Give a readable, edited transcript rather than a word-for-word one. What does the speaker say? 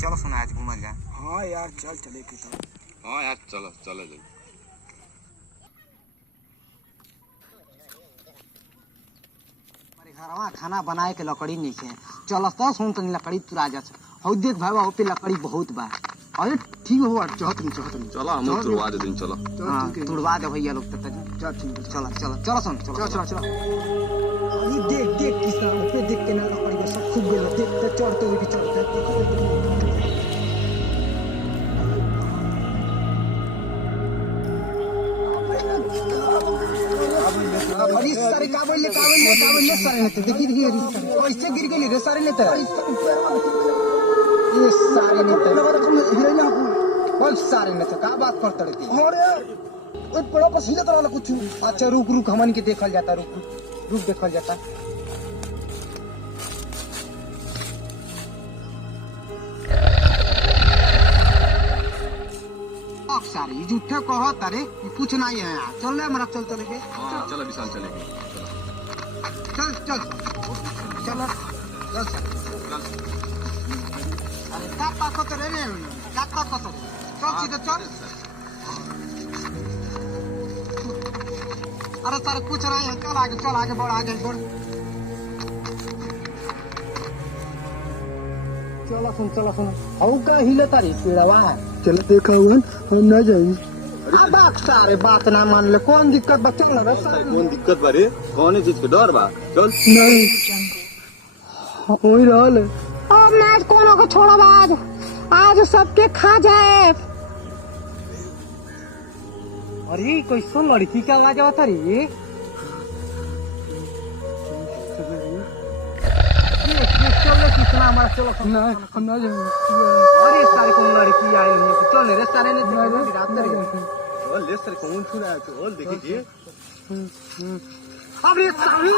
चलो सुना आज घूमल जाए। हाँ यार चल चले के तो। हाँ यार चलो चलो जल्दी। घरवा खाना बनाए के लकड़ी नहीं है। चल तो सुन तो लकड़ी तुरा जा हो देख भाई वहाँ पे लकड़ी बहुत बा। अरे ठीक हो चौथ नहीं चलो हम तुड़वा दे दिन चलो। हाँ तुड़वा दे भैया लोग तक। चल ठीक है चलो चलो चलो सुन चलो। अरे देख देख किसान पे देख के ना लकड़ी का सब खूब गेल देख तो चढ़ते हुए चढ़ते। अरे सारे काबल ले सारे ने देखी ऐसे गिर गई रे सारे ने तो ये सारे ने तो सारे ने तो का बात करते रहती। अरे ओए बड़ा बस हिले तरह कुछ। अच्छा रुक हमन के देखल जाता रुक देखल जाता। सारे झूठे कहो तारे कुछ नहीं है। चल ले हमारा चल चले के। हाँ चलो विशाल चलेगी। चल अरे का पास तो रे का पास चल सीधे चल। अरे सर कुछ नहीं है चल आगे बढ़। चलो सुन औ का हिले तारी पेड़वा। चल देखा हुआ हम ना जाएंगे। बात सारे बात ना मान ले कौन दिक्कत बा चल रे सारे। कौन दिक्कत बा रे? कौन चीज के डर बा? चल नहीं वही रहल है। अब ना कोनो को छोड़ा आज सबके खा जाए। अरे कोई सुन लड़की का लागे बतारी कितना हमारा चलो नहीं हम ना जाएंगे। अरे सारे कौन लड़की आई है चल रे सारे ने रात में चल ले सर कौन छुरा है? चल देखिए अरे सारे